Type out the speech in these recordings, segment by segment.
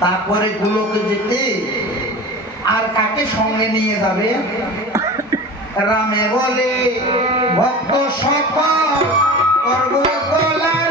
তারপরে গুলোকে যেতে আর কাকে সঙ্গে নিয়ে যাবে? রামে বলে ভক্ত সকল করব গলার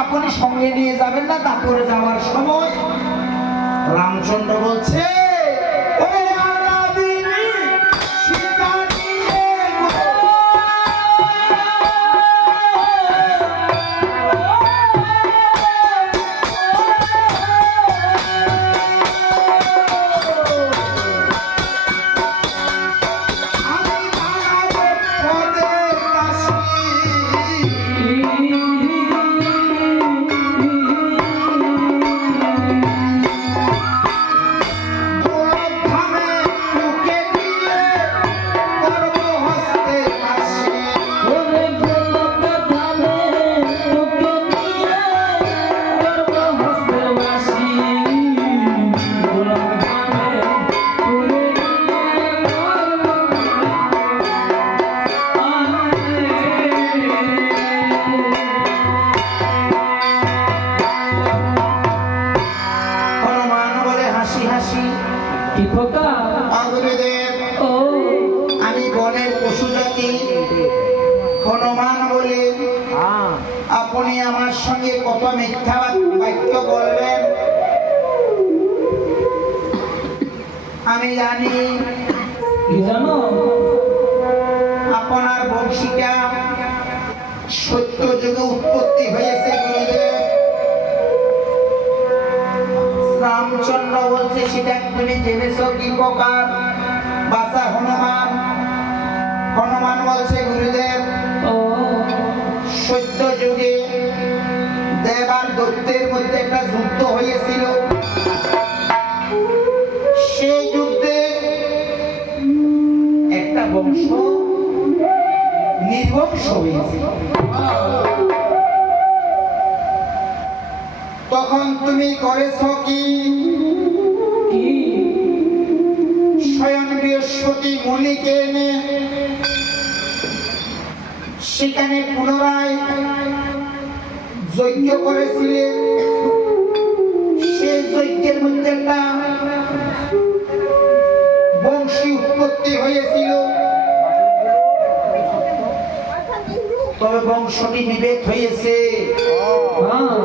আপনি সঙ্গে নিয়ে যাবেন না? তারপরে যাওয়ার সময় রামচন্দ্র বলছে হাসি। কি খোকা? গুরুদেব, ও আমি বনের পশু জাতি হনুমান বলে আপনি আমার সঙ্গে কত মিথ্যা বাক্য বলবেন আমি জানি। কি জানো? আপনার বংশীটা সত্য যুগে উৎপত্তি হয়েছে গুরুদেব। রামচন্দ্র বলছে সেটা তুমি জেনেছ কি প্রকার? বাসা হনুমান। হনুমান বলছে গুরুদেব ও সত্য যুগে দেব আর দৈত্যের মধ্যে একটা যুদ্ধ হয়েছিল। সেই যুদ্ধে একটা বংশ নির্বংশ হয়েছিল। তখন তুমি করেছ কি? কি? স্বয়ং বৃহস্পতি মুনিকে এনে সেখানে পুনরায় যজ্ঞ করেছিলেন। সেই যজ্ঞের মধ্যে একটা বংশী উৎপত্তি হয়েছিল। তবে বংশটি বিভেদ হয়েছে। হ্যাঁ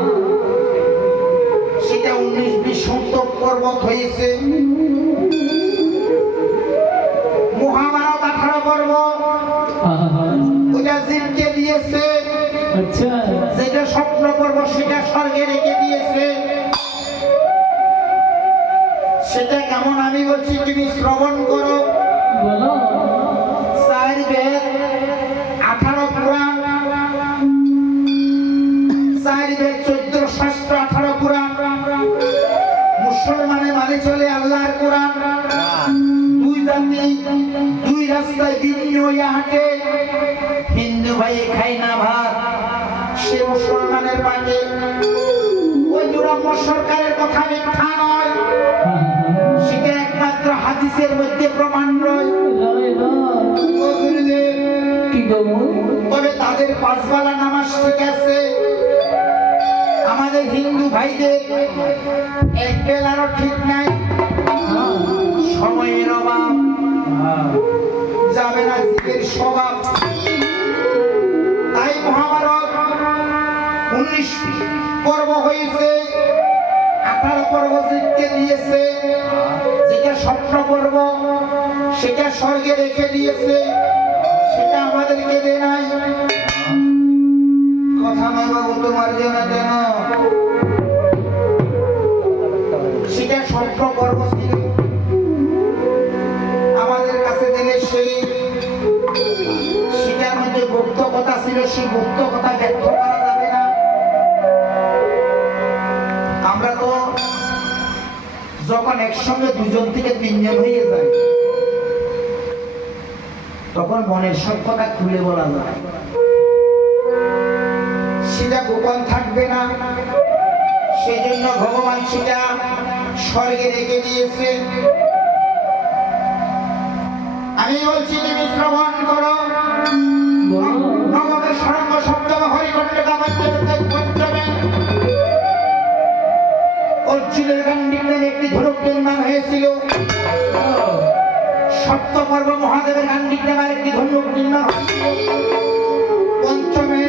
সেটা 19-20 সন্তক পর্বত হয়েছে। মহাভারত 18 পর্বত ওটা জীবকে দিয়েছে। আচ্ছা যেটা স্বপ্ন পর্ব সেটা স্বর্গে রেখে দিয়েছে। সেটা কেমন আমি বলছি তুমি শ্রবণ করো। বলো। 4 বেদ 18 পুরাণ, 4 বেদ 14 শাস্ত্র 18 পুরাণ। মুসলমানে মানে চলে আল্লাহর কোরআন। দুই জাতি দুই রাস্তায় ভিন্ন হইয়া হাঁটে। হিন্দু ভাই খায় না ভাত, সে মুসলমানের পাশে। ওই দুরম্য সরকারের কথা মিথ্যা নয়, সেটা একমাত্র হাদিসের মধ্যে প্রমাণ রয়। ও গুরুদেব, কি গো? তবে তাদের 5 বেলা নামাজ ঠিক আছে। আমাদের হিন্দু ভাইদের এক বেলারও ঠিক নাই। সময়ের অভাব, যাবে না জীবের স্বভাব। তাই মহাভারত 19 পর্ব হয়েছে, 18 পর্ব জীবকে দিয়েছে। যেটা স্বপ্ন পর্ব সেটা স্বর্গে রেখে দিয়েছে, সেটা আমাদেরকে দেয় নাই। কথা নয় বাবু, তোমার জন্য কেন? সেটা স্বপ্ন পর্ব ছিল, আমাদের কাছে দিলে সেটার মধ্যে গুপ্ত কথা ছিল। সেই গুপ্ত কথা ব্যক্ত করা যাবে না। আমরা তো যখন একসঙ্গে 2 জন থেকে 3 জন হয়ে যায় তখন মনের সব কথা খুলে বলা যায়। সেটা গোপন থাকবে না। সেই জন্য ভগবান সেটা স্বর্গে রেখে দিয়েছে। আমি বলছি তুমি শ্রবণ করো। নবমে সরঙ্গ সপ্তম হরিকণ্ঠে পঞ্চমে অর্জুনের গান্ডীর একটি ধনুক নির্মাণ হয়েছিল। সপ্তম পর্ব মহাদেবের গান্ডীর নামের একটি ধনুক নির্মাণ হয়েছিল। পঞ্চমে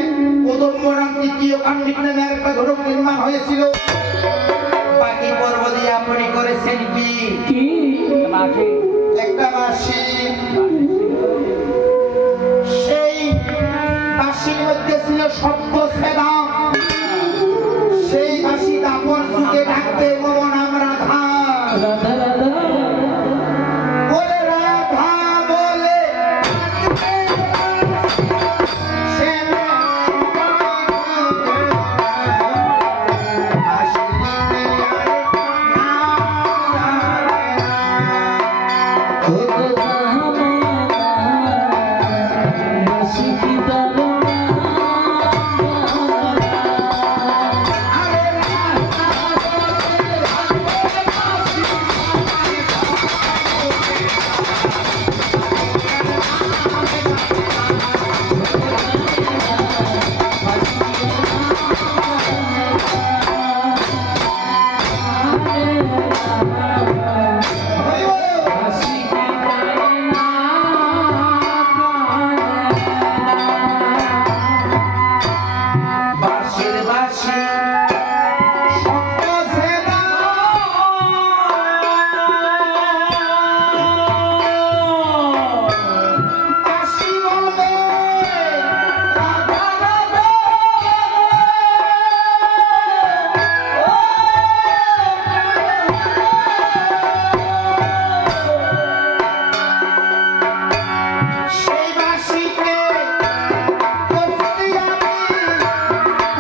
কদম্ব নাম তৃতীয় গান্ডীর নামের একটা ধনুক নির্মাণ হয়েছিল। বাকি পর্ব দিয়ে আপনি করেছেন কি? একটা বাঁশি। সেই বাঁশির মধ্যে ছিল শব্দ ছেদা। সেই বাঁশি দাপর যুগে ডাকতে বলো নাম রাধা। রাধা রাধা বলে রাধা বলে সে ও আশিকি জানে না বাঁশির বাঁশি শব্দ সেবা বাঁশি বলবে রাধা রাধা সেই বাঁশিকে করছি আমি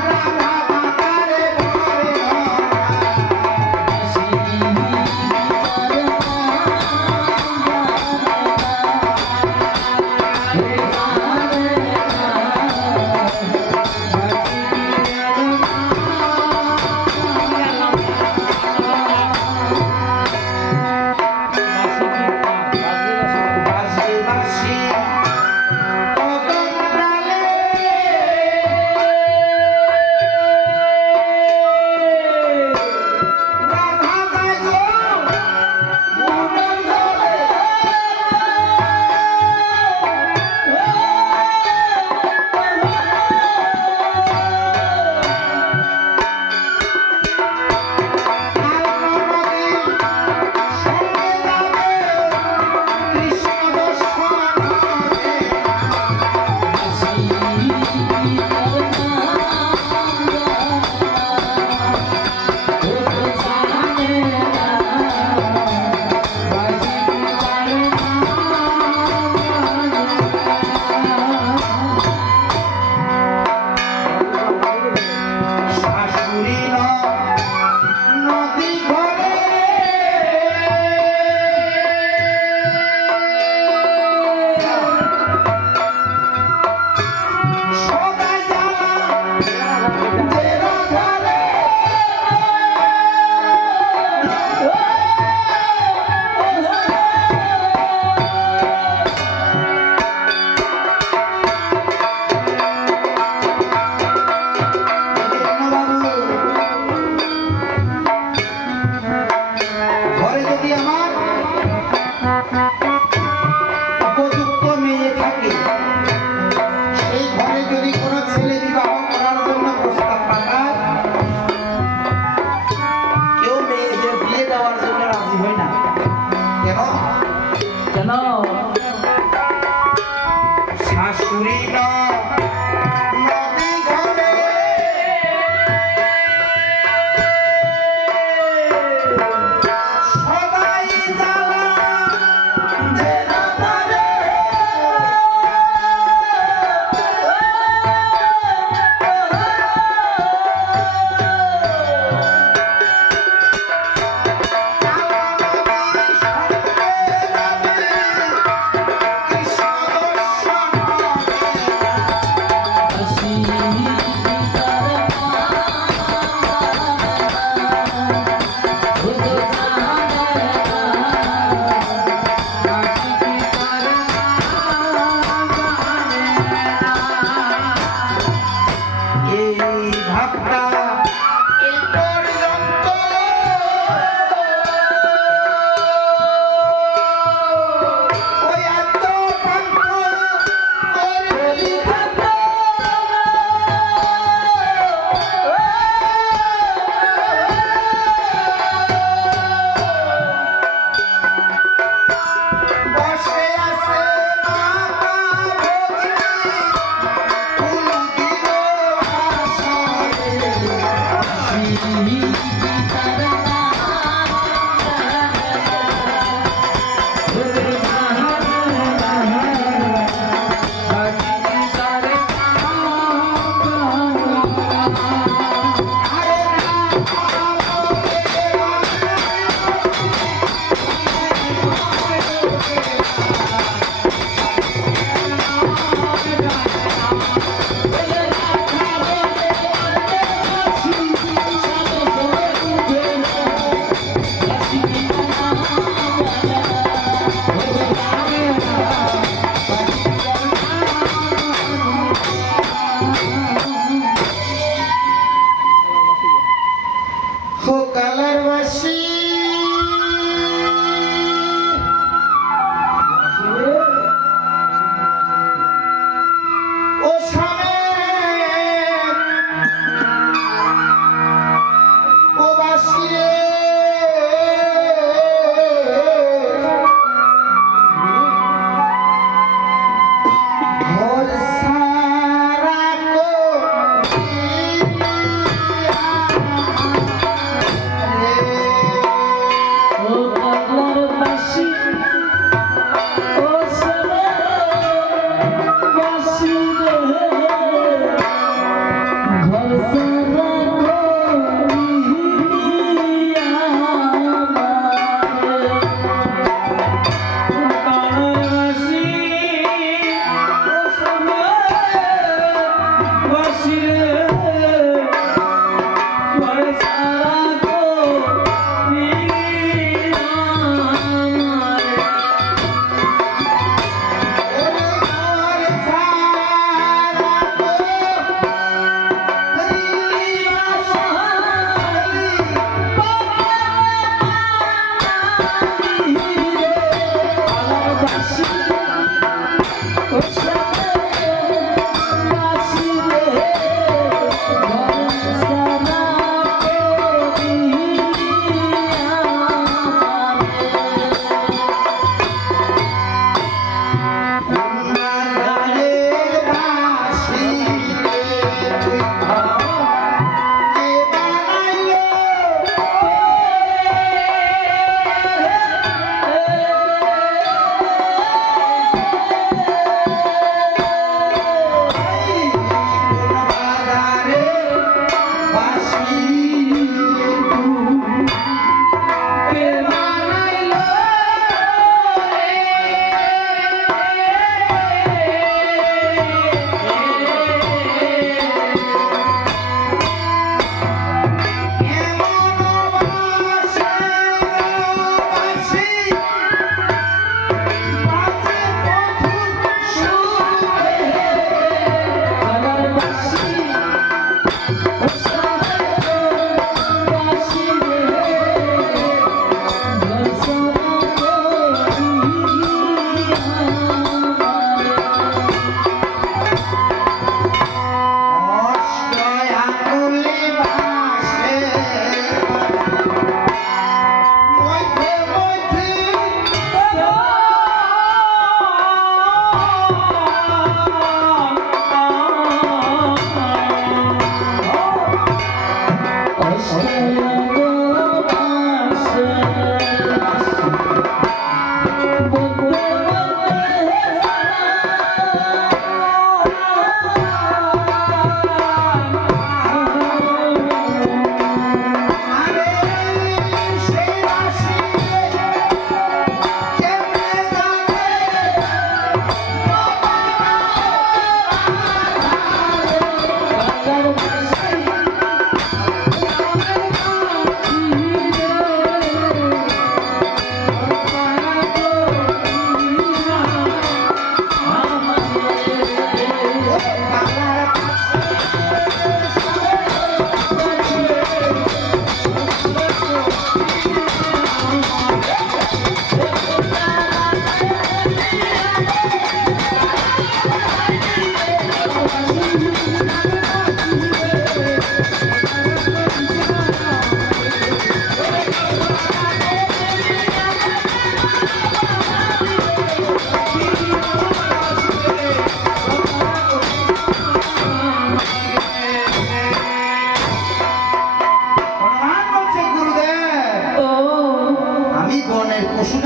রাধা মাতারে ভরে বাঁশি বাঁশি কদম ডালে রাধা গায় গো মনের জলে শাশুড়ি নদী ঘরে সদাই জ্বালা যে রাধারে ঘরে যদি আমার উপযুক্ত মেয়ে থাকে, সেই ঘরে যদি কোনো ছেলে বিবাহ করার জন্য প্রস্তাব পাঠায়, কেউ মেয়েদের বিয়ে দেওয়ার জন্য রাজি হয় না। কেন? কেন শাশুড়ি নদী ঘরে সদাই জ্বালা যে রাধারে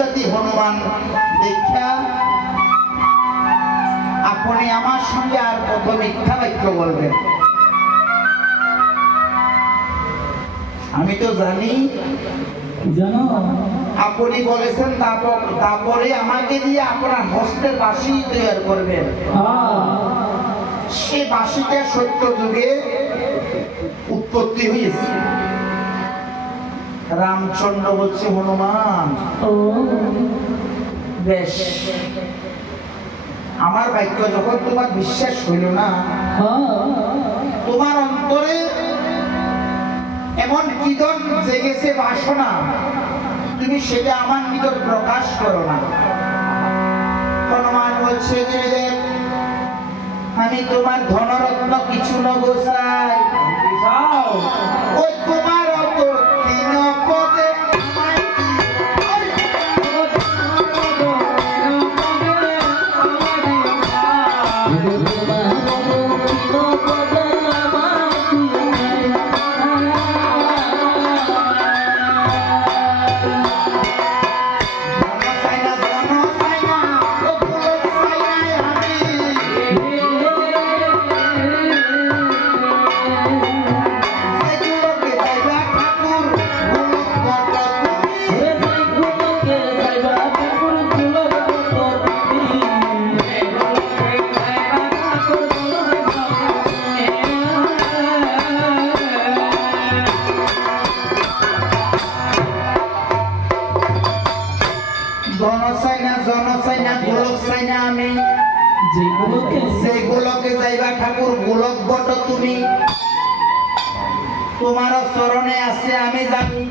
জাতি হনুমান দেখা আপনি আমার সঙ্গে আর কত মিথ্যা বাক্য বলবেন? আমি তো জানি জানো আপনি বলেছেন তারপরে আমাকে দিয়ে আপনার হস্তের বাঁশি তৈরি করবেন। সে বাঁশিটা সত্য যুগে উৎপত্তি হয়েছে। রামচন্দ্র বলছে হনুমান ও বেশ, আমার বাক্য যখন তোমার বিশ্বাস হইল না, তোমার অন্তরে এমন কিদন জেগেছে বাসনা, তুমি সেটা আমার নিকট প্রকাশ করো না। হনুমান বলছে গুরুদেব, আমি তোমার ধনরত্ন কিছু নব চাই, ওই তোমার অত ক্ষীণ পদে আমায় আমি যেগুলোকে যাইবা ঠাকুর গোলক বট তুমি, তোমার চরণে আছে আমি জানি।